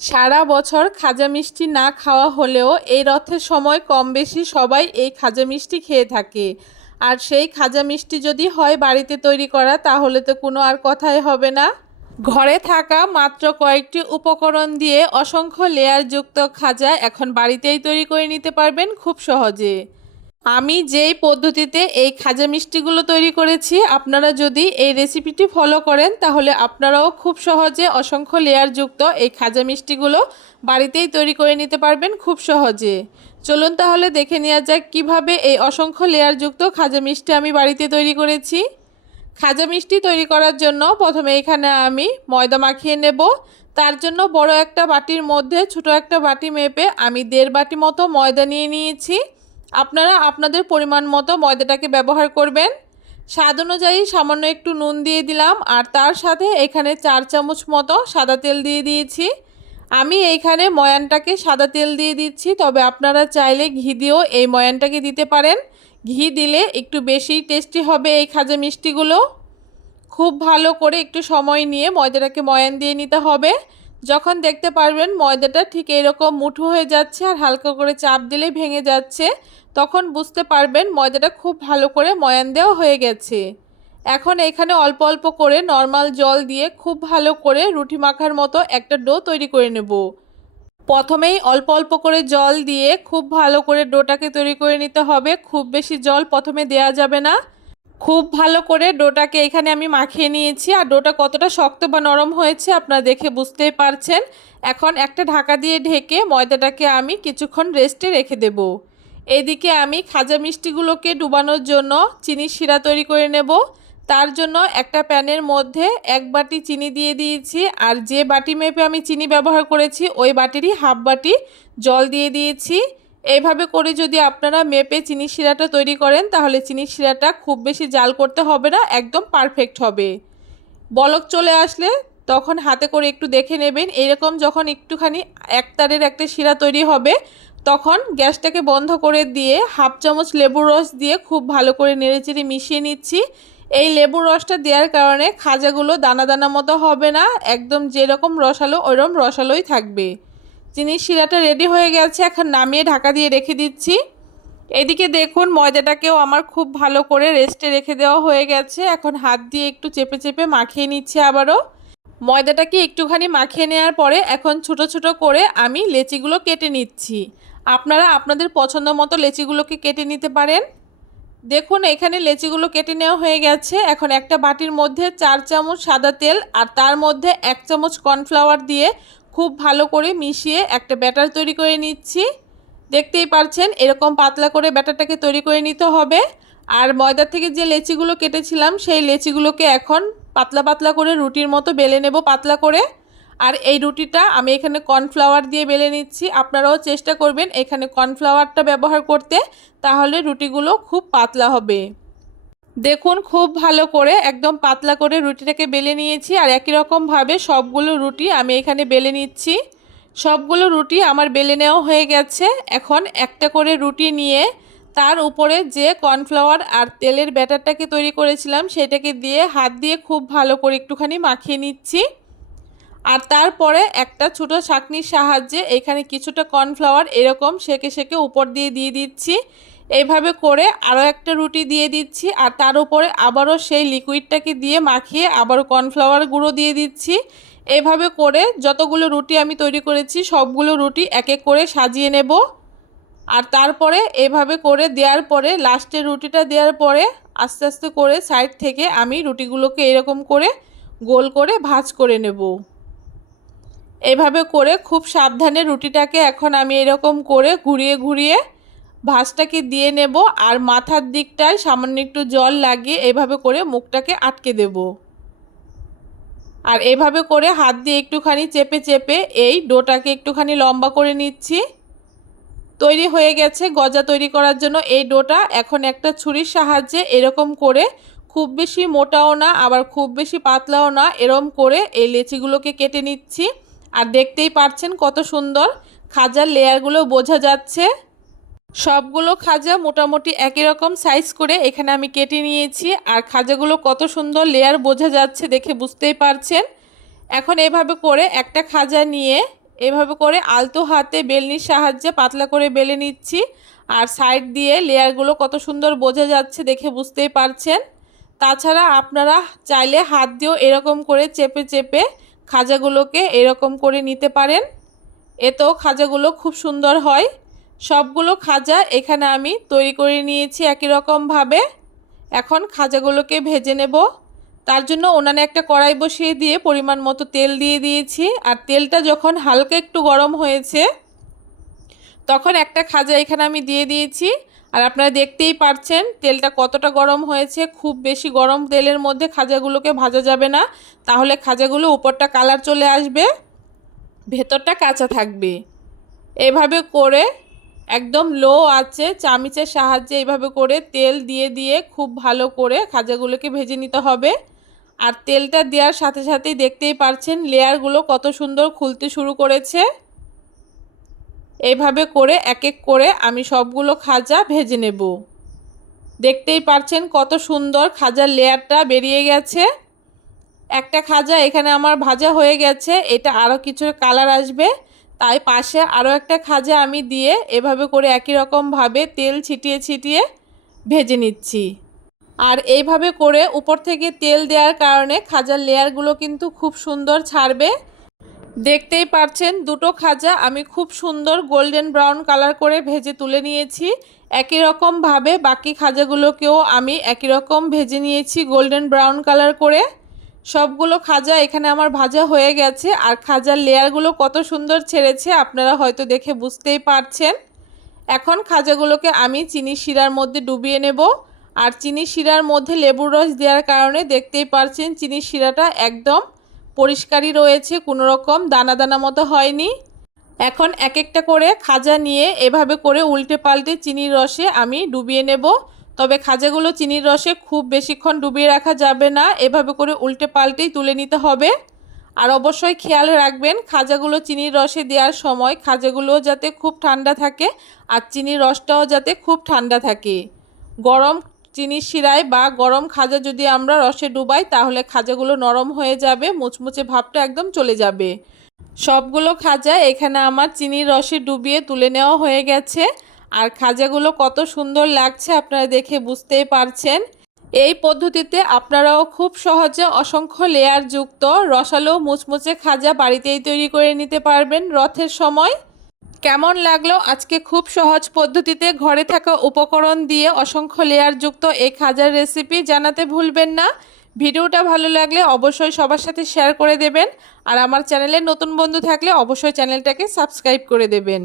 সারা বছর খাজা মিষ্টি না খাওয়া হলেও এই রথের সময় কম বেশি সবাই এই খাজা মিষ্টি খেয়ে থাকে। আর সেই খাজা মিষ্টি যদি হয় বাড়িতে তৈরি করা, তাহলে তো কোনো আর কথাই হবে না। ঘরে থাকা মাত্র কয়েকটি উপকরণ দিয়ে অসংখ্য লেয়ারযুক্ত খাজা এখন বাড়িতেই তৈরি করে নিতে পারবেন খুব সহজে। আমি যেই পদ্ধতিতে এই খাজা মিষ্টিগুলো তৈরি করেছি, আপনারা যদি এই রেসিপিটি ফলো করেন, তাহলে আপনারাও খুব সহজে অসংখ্য লেয়ারযুক্ত এই খাজা মিষ্টিগুলো বাড়িতেই তৈরি করে নিতে পারবেন খুব সহজে। চলুন তাহলে দেখে নেওয়া যাক কীভাবে এই অসংখ্য লেয়ারযুক্ত খাজা মিষ্টি আমি বাড়িতে তৈরি করেছি। খাজা মিষ্টি তৈরি করার জন্য প্রথমে এখানে আমি ময়দা মাখিয়ে নেব। তার জন্য বড় একটা বাটির মধ্যে ছোট একটা বাটি মেপে আমি দেড় বাটি মতো ময়দা নিয়ে নিয়েছি। আপনারা আপনাদের পরিমাণ মতো ময়দাটাকে ব্যবহার করবেন। স্বাদ অনুযায়ী সামান্য একটু নুন দিয়ে দিলাম আর তার সাথে এখানে চার চামচ মতো সাদা তেল দিয়ে দিয়েছি। আমি এইখানে ময়ানটাকে সাদা তেল দিয়ে দিচ্ছি, তবে আপনারা চাইলে ঘি দিয়েও এই ময়ানটাকে দিতে পারেন। ঘি দিলে একটু বেশি টেস্টি হবে এই খাজা মিষ্টিগুলো। খুব ভালো করে একটু সময় নিয়ে ময়দাটাকে ময়ান দিয়ে নিতে হবে। যখন দেখতে পারবেন ময়দাটা ঠিক এরকম মুঠো হয়ে যাচ্ছে আর হালকা করে চাপ দিলে ভেঙে যাচ্ছে, তখন বুঝতে পারবেন ময়দাটা খুব ভালো করে ময়ান দেওয়া হয়ে গেছে। এখন এখানে অল্প অল্প করে নর্মাল জল দিয়ে খুব ভালো করে রুটি মাখার মতো একটা ডো তৈরি করে নেব। প্রথমেই অল্প অল্প করে জল দিয়ে খুব ভালো করে ডোটাকে তৈরি করে নিতে হবে, খুব বেশি জল প্রথমে দেয়া যাবে না। খুব ভালো করে ডোটাকে এখানে আমি মাখিয়ে নিয়েছি, আর ডোটা কতটা শক্ত বা নরম হয়েছে আপনারা দেখে বুঝতেই পারছেন। এখন একটা ঢাকা দিয়ে ঢেকে ময়দাটাকে আমি কিছুক্ষণ রেস্টে রেখে দেব। এদিকে আমি খাজা মিষ্টিগুলোকে ডুবানোর জন্য চিনি শিরা তৈরি করে নেব। তার জন্য একটা প্যানের মধ্যে এক বাটি চিনি দিয়ে দিয়েছি, আর যে বাটি মেপে আমি চিনি ব্যবহার করেছি, ওই বাটিরই হাফ বাটি জল দিয়ে দিয়েছি। এইভাবে করে যদি আপনারা মেপে চিনি শিরাটা তৈরি করেন, তাহলে চিনি শিরাটা খুব বেশি জাল করতে হবে না, একদম পারফেক্ট হবে। বলক চলে আসলে তখন হাতে করে একটু দেখে নেবেন, এরকম যখন একটুখানি একতারের একটা শিরা তৈরি হবে, তখন গ্যাসটাকে বন্ধ করে দিয়ে হাফ চামচ লেবুর রস দিয়ে খুব ভালো করে নেড়েচেড়ে মিশিয়ে নিচ্ছি। এই লেবুর রসটা দেওয়ার কারণে খাজাগুলো দানা দানা মতো হবে না, একদম যেরকম রসালো, ওইরকম রসালোই থাকবে। চিনির শিরাটা রেডি হয়ে গেছে, এখন নামিয়ে ঢাকা দিয়ে রেখে দিচ্ছি। এদিকে দেখুন, ময়দাটাকেও আমার খুব ভালো করে রেস্টে রেখে দেওয়া হয়ে গেছে। এখন হাত দিয়ে একটু চেপে চেপে মাখিয়ে নিচ্ছে আবারও। ময়দাটাকে একটুখানি মাখিয়ে নেওয়ার পরে এখন ছোট ছোট করে আমি লেচিগুলো কেটে নিচ্ছি। আপনারা আপনাদের পছন্দ মতো লেচিগুলোকে কেটে নিতে পারেন। দেখুন, এখানে লেচিগুলো কেটে নেওয়া হয়ে গেছে। এখন একটা বাটির মধ্যে চার চামচ সাদা তেল আর তার মধ্যে এক চামচ কর্নফ্লাওয়ার দিয়ে খুব ভালো করে মিশিয়ে একটা ব্যাটার তৈরি করে নিচ্ছি। দেখতেই পারছেন এরকম পাতলা করে ব্যাটারটাকে তৈরি করে নিতে হবে। আর ময়দার থেকে যে লেচিগুলো কেটেছিলাম, সেই লেচিগুলোকে এখন পাতলা পাতলা করে রুটির মতো বেলে নেব পাতলা করে। আর এই রুটিটা আমি এখানে কর্নফ্লাওয়ার দিয়ে বেলে নিচ্ছি। আপনারাও চেষ্টা করবেন এখানে কর্নফ্লাওয়ারটা ব্যবহার করতে, তাহলে রুটিগুলো খুব পাতলা হবে। দেখুন, খুব ভালো করে একদম পাতলা করে রুটিটাকে বেলে নিয়েছি আর একই রকমভাবে সবগুলো রুটি আমি এখানে বেলে নিচ্ছি। সবগুলো রুটি আমার বেলে নেওয়া হয়ে গেছে। এখন একটা করে রুটি নিয়ে তার উপরে যে কর্নফ্লাওয়ার আর তেলের ব্যাটারটাকে তৈরি করেছিলাম সেটাকে দিয়ে হাত দিয়ে খুব ভালো করে একটুখানি মাখিয়ে নিচ্ছি। আর তারপরে একটা ছোটো ছাঁকনির সাহায্যে এখানে কিছুটা কর্নফ্লাওয়ার এরকম সেকে সেকে উপর দিয়ে দিয়ে দিচ্ছি। এইভাবে করে আরও একটা রুটি দিয়ে দিচ্ছি আর তার উপরে আবারও সেই লিকুইডটাকে দিয়ে মাখিয়ে আবারও কর্নফ্লাওয়ার গুঁড়ো দিয়ে দিচ্ছি। এভাবে করে যতগুলো রুটি আমি তৈরি করেছি সবগুলো রুটি এক এক করে সাজিয়ে নেব। আর তারপরে এভাবে করে দেওয়ার পরে লাস্টের রুটিটা দেওয়ার পরে আস্তে আস্তে করে সাইড থেকে আমি রুটিগুলোকে এরকম করে গোল করে ভাজ করে নেব। এভাবে করে খুব সাবধানে রুটিটাকে এখন আমি এরকম করে ঘুরিয়ে ঘুরিয়ে ভাঁজটাকে দিয়ে নেব আর মাথার দিকটায় সামান্য একটু জল লাগিয়ে এভাবে করে মুখটাকে আটকে দেব। আর এভাবে করে হাত দিয়ে একটুখানি চেপে চেপে এই ডোটাকে একটুখানি লম্বা করে নিচ্ছি। তৈরি হয়ে গেছে গজা তৈরি করার জন্য এই ডোটা। এখন একটা ছুরির সাহায্যে এরকম করে খুব বেশি মোটাও না, আবার খুব বেশি পাতলাও না, এরম করে এই লেচিগুলোকে কেটে নিচ্ছি। আর দেখতেই পাচ্ছেন কত সুন্দর, খাজার লেয়ারগুলো বোঝা যাচ্ছে। সবগুলো খাজা মোটামুটি একই রকম সাইজ করে এখানে আমি কেটে নিয়েছি। আর খাজাগুলো কত সুন্দর লেয়ার বোঝা যাচ্ছে দেখে বুঝতেই পারছেন। এখন এভাবে করে একটা খাজা নিয়ে এভাবে করে আলতো হাতে বেলনির সাহায্যে পাতলা করে বেলে নিচ্ছি। আর সাইড দিয়ে লেয়ারগুলো কত সুন্দর বোঝা যাচ্ছে দেখে বুঝতেই পারছেন। তাছাড়া আপনারা চাইলে হাত দিয়েও এরকম করে চেপে চেপে খাজাগুলোকে এরকম করে নিতে পারেন। এতেও খাজাগুলো খুব সুন্দর হয়। সবগুলো খাজা এখানে আমি তৈরি করে নিয়েছি একই রকমভাবে এখন খাজাগুলোকে ভেজে নেব। তার জন্য ওনানে একটা কড়াই বসিয়ে দিয়ে পরিমাণ মতো তেল দিয়ে দিয়েছি। আর তেলটা যখন হালকা একটু গরম হয়েছে, তখন একটা খাজা এখানে আমি দিয়ে দিয়েছি। আর আপনারা দেখতেই পারছেন তেলটা কতটা গরম হয়েছে। খুব বেশি গরম তেলের মধ্যে খাজাগুলোকে ভাজা যাবে না। তাহলে খাজাগুলো উপরটা কালার চলে আসবে, ভেতরটা কাঁচা থাকবে। এভাবে করে একদম লো আছে, চামিচের সাহায্যে এইভাবে করে তেল দিয়ে দিয়ে খুব ভালো করে খাজাগুলোকে ভেজে নিতে হবে। আর তেলটা দেওয়ার সাথে সাথেই দেখতেই পারছেন লেয়ারগুলো কত সুন্দর খুলতে শুরু করেছে। এইভাবে করে এক এক করে আমি সবগুলো খাজা ভেজে নেব। দেখতেই পারছেন কত সুন্দর খাজার লেয়ারটা বেরিয়ে গেছে। একটা খাজা এখানে আমার ভাজা হয়ে গেছে, এটা আরও কিছু কালার আসবে। তাই পাশে আরও একটা খাজা আমি দিয়ে এভাবে করে একই রকমভাবে তেল ছিটিয়ে ছিটিয়ে ভেজে নিচ্ছি। আর এইভাবে করে উপর থেকে তেল দেওয়ার কারণে খাজার লেয়ারগুলো কিন্তু খুব সুন্দর ছাড়বে। দেখতেই পারছেন দুটো খাজা আমি খুব সুন্দর গোল্ডেন ব্রাউন কালার করে ভেজে তুলে নিয়েছি। একই রকমভাবে বাকি খাজাগুলোকেও আমি একই রকম ভেজে নিয়েছি গোল্ডেন ব্রাউন কালার করে। সবগুলো খাজা এখানে আমার ভাজা হয়ে গেছে, আর খাজার লেয়ারগুলো কত সুন্দর ছেড়েছে, আপনারা হয়তো দেখে বুঝতেই পারছেন। এখন খাজাগুলোকে আমি চিনি শিরার মধ্যে ডুবিয়ে নেব, আর চিনি শিরার মধ্যে লেবুর রস দেওয়ার কারণে দেখতেই পারছেন চিনি শিরাটা একদম পরিষ্কারই রয়েছে, কোনো রকম দানা দানা মতো হয়নি। এখন এক একটা করে খাজা নিয়ে এভাবে করে উল্টে পাল্টে চিনির রসে আমি ডুবিয়ে নেব তবে খাজাগুলো চিনির রসে খুব বেশিক্ষণ ডুবিয়ে রাখা যাবে না। এভাবে করে উল্টে পাল্টেই তুলে নিতে হবে। আর অবশ্যই খেয়াল রাখবেন, খাজাগুলো চিনির রসে দেওয়ার সময় খাজাগুলো যাতে খুব ঠান্ডা থাকে আর চিনির রসটাও যাতে খুব ঠান্ডা থাকে। গরম চিনির শিরায় বা গরম খাজা যদি আমরা রসে ডুবাই, তাহলে খাজাগুলো নরম হয়ে যাবে, মুচমুচে ভাবটা একদম চলে যাবে। সবগুলো খাজা এখানে আমার চিনির রসে ডুবিয়ে তুলে নেওয়া হয়ে গেছে। আর খাজাগুলো কত সুন্দর লাগছে আপনারা দেখে বুঝতেই পারছেন। এই পদ্ধতিতে আপনারাও খুব সহজে অসংখ্য লেয়ার যুক্ত রসালো মুচমুচে খাজা বাড়িতেই তৈরি করে নিতে পারবেন রথের সময়। কেমন লাগল আজকে খুব সহজ পদ্ধতিতে ঘরে থাকা উপকরণ দিয়ে অসংখ্য লেয়ার যুক্ত এই খাজার রেসিপি জানাতে ভুলবেন না। ভিডিওটা ভালো লাগলে অবশ্যই সবার সাথে শেয়ার করে দেবেন। আর আমার চ্যানেলে নতুন বন্ধু থাকলে অবশ্যই চ্যানেলটাকে সাবস্ক্রাইব করে দেবেন।